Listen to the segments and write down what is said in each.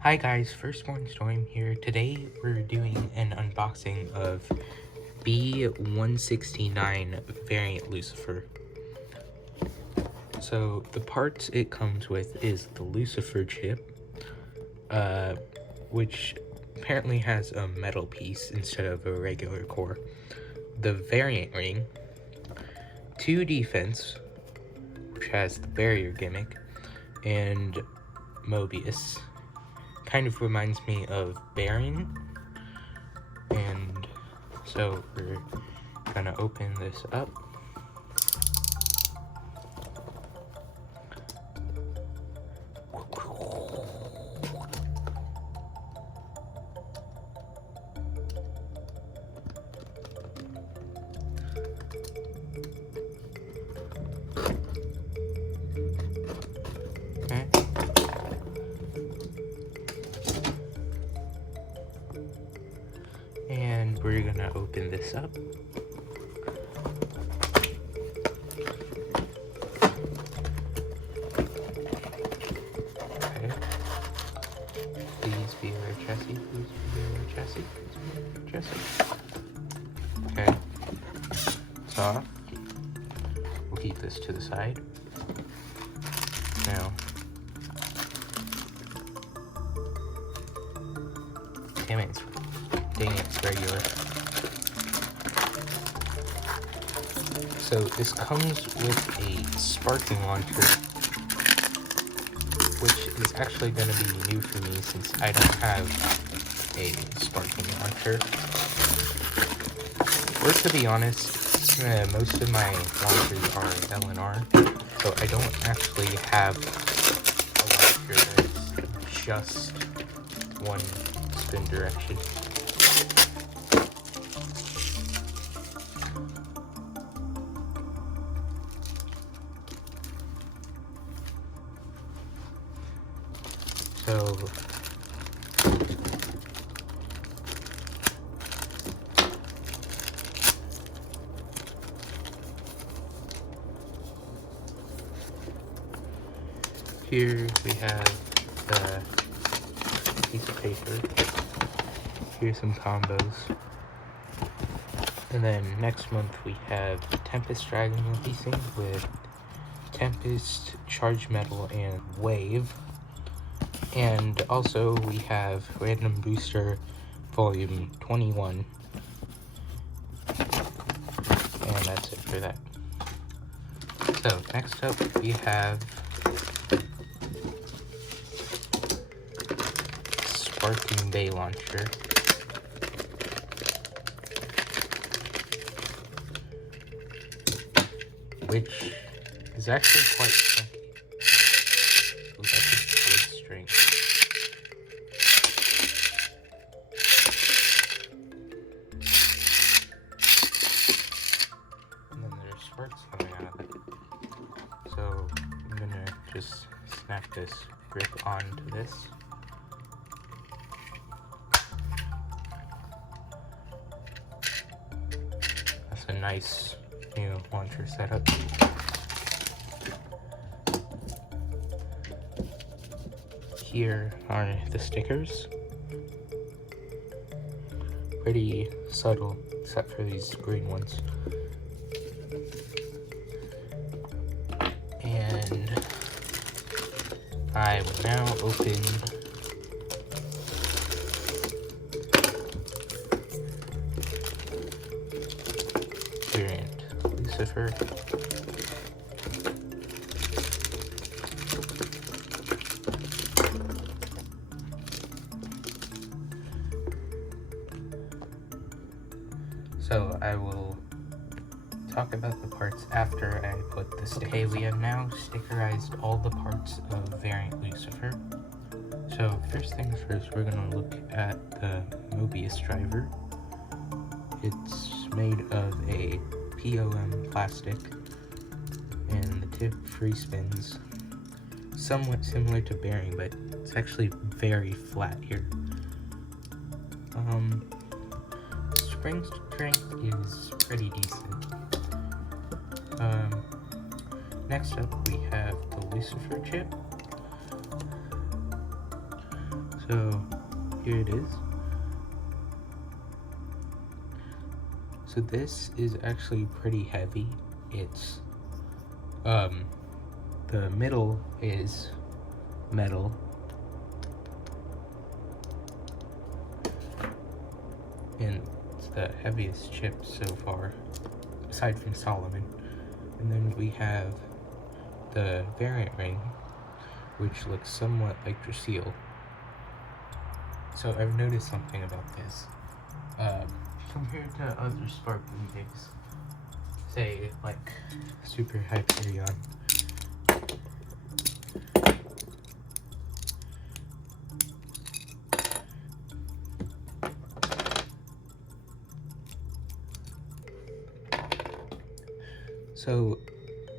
Hi guys, Firstborn Storm here. Today we're doing an unboxing of B169 variant Lucifer. So the parts it comes with is the Lucifer chip, which apparently has a metal piece instead of a regular core, the variant ring, 2 defense, which has the barrier gimmick, and Mobius. Kind of reminds me of Baron, and so we're gonna open this up. Okay. And we're gonna open this up. Okay. Please be aware chassis, please be aware chassis, please be aware chassis. Okay. It's off. We'll keep this to the side. Now. Damn it, it's regular. So this comes with a sparking launcher, which is actually going to be new for me since I don't have a sparking launcher. Or to be honest, most of my launchers are LNR, so I don't actually have a launcher that's just one spin direction. So here we have the piece of paper. Here's some combos. And then next month we have Tempest Dragon releasing with Tempest, Charge Metal, and Wave. And also we have Random Booster Volume 21. And that's it for that. So next up we have Sparking Bay Launcher. Which is actually quite chunky. Ooh, that's a good string. And then there's sparks coming out of it. So I'm gonna just snap this grip onto this. That's a nice new launcher setup. Here are the stickers. Pretty subtle, except for these green ones. And I will now open variant Lucifer. So I will talk about the parts after I put the sticker. Okay, we have now stickerized all the parts of variant Lucifer. So first things first, we're gonna look at the Mobius driver. It's made of a POM plastic, and the tip free spins. Somewhat similar to bearing, but it's actually very flat here. Spring strength is pretty decent. Next up we have the Lucifer chip. So here it is. So this is actually pretty heavy. It's the middle is metal, and it's the heaviest chip so far, aside from Solomon. And then we have the variant ring, which looks somewhat like Drasil. So I've noticed something about this. Compared to other sparkling things, say like Super Hyperion, so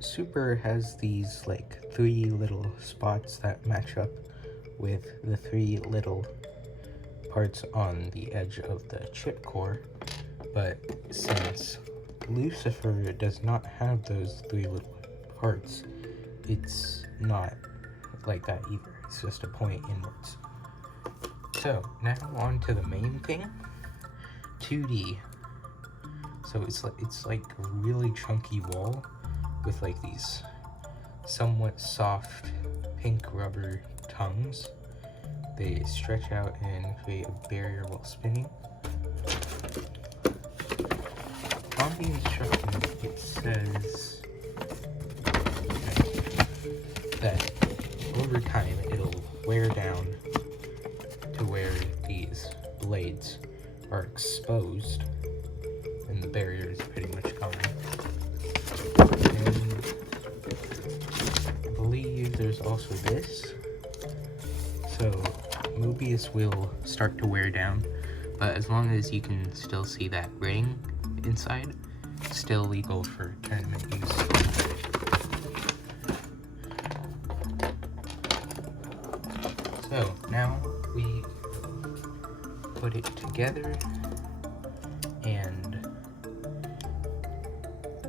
Super has these like 3 little spots that match up with the 3 little parts on the edge of the chip core, but since Lucifer does not have those 3 little parts, it's not like that either. It's just a point inwards. So now on to the main thing, 2D. So it's like a really chunky wall with like these somewhat soft pink rubber tongues. They stretch out and create a barrier while spinning. On the instructions, it says that over time it'll wear down to where these blades are exposed and the barrier is pretty much gone. And I believe there's also this. So Mobius will start to wear down, but as long as you can still see that ring inside, it's still legal for tournament use. So now we put it together and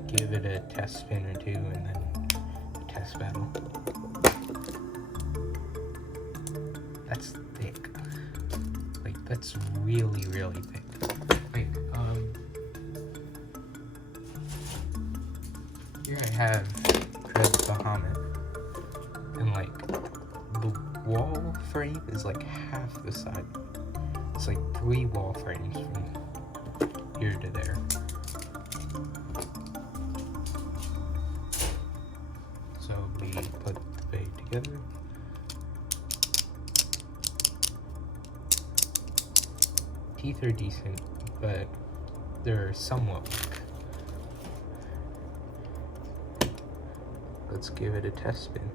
give it a test spin or 2 and then a test battle. That's thick. Like, that's really, really thick. Like, here I have Dread Bahamut, and like, the wall frame is like half the side. It's like 3 wall frames from here to there. So we put the blade together. Teeth are decent, but they're somewhat weak. Let's give it a test spin.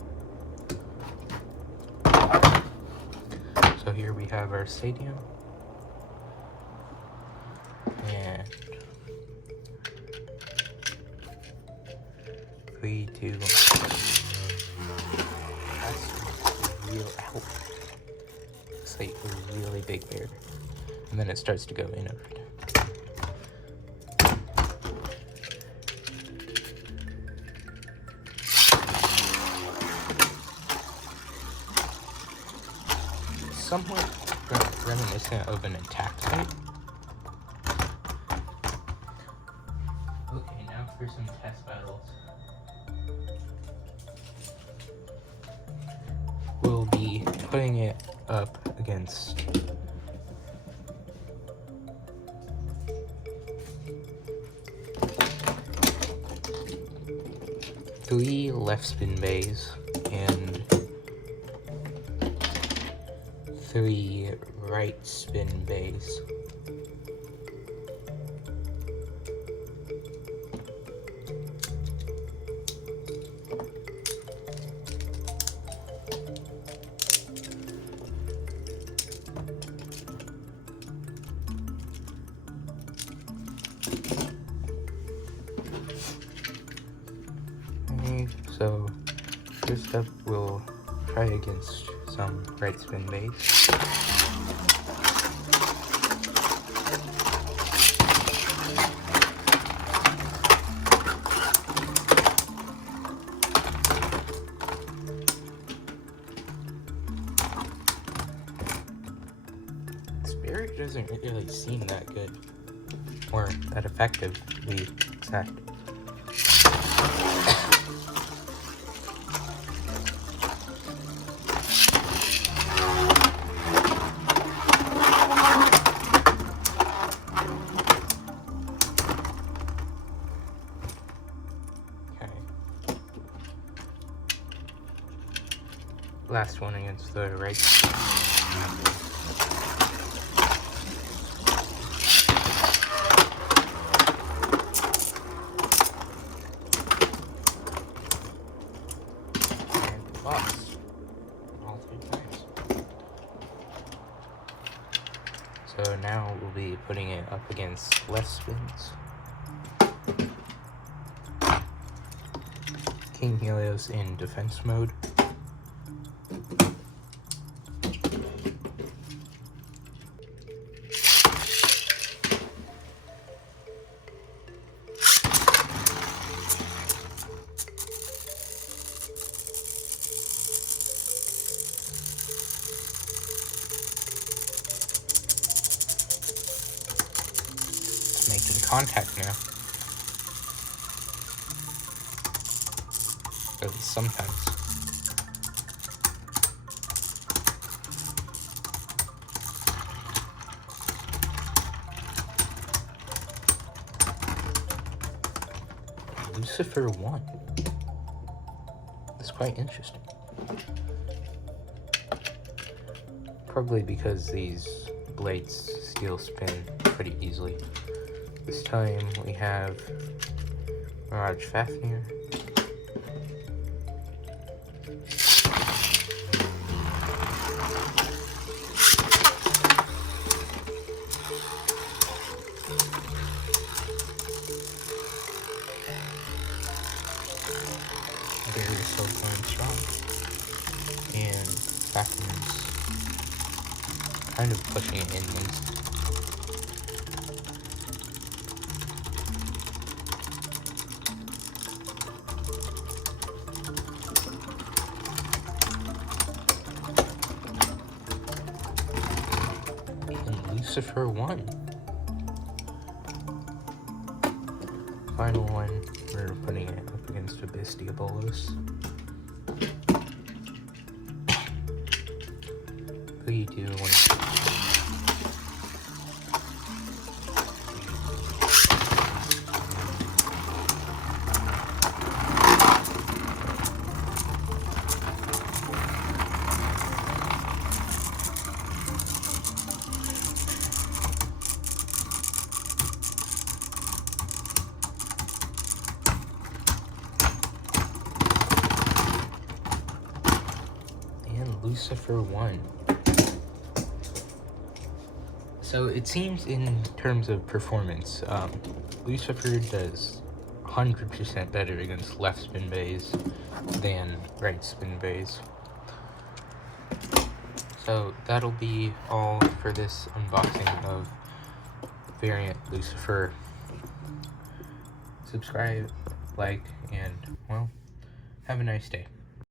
So here we have our stadium. And 3, 2, 1. That's real out. It's like a really big bear. And then it starts to go in over time. Somewhat reminiscent of an attack type. Okay, now for some test battles. We'll be putting it up against three left spin bays and 3 right spin bays. So first up, we'll try against some right spin bass. barrier doesn't really seem that good, or that effective, to be exact. Last one against the right. And lost all 3 times. So now we'll be putting it up against less spins. King Helios in defense mode. Making contact now. At least sometimes. Lucifer won. That's quite interesting. Probably because these blades steel spin pretty easily. This time we have Mirage Fafnir. Barrier still going strong. And Fafnir's kind of pushing it inwards. Lucifer won. Final one, we're putting it up against Abyss Diabolos. We do one. Lucifer won. So it seems in terms of performance, Lucifer does 100% better against left spin bays than right spin bays. So that'll be all for this unboxing of variant Lucifer. Subscribe, like, and, well, have a nice day.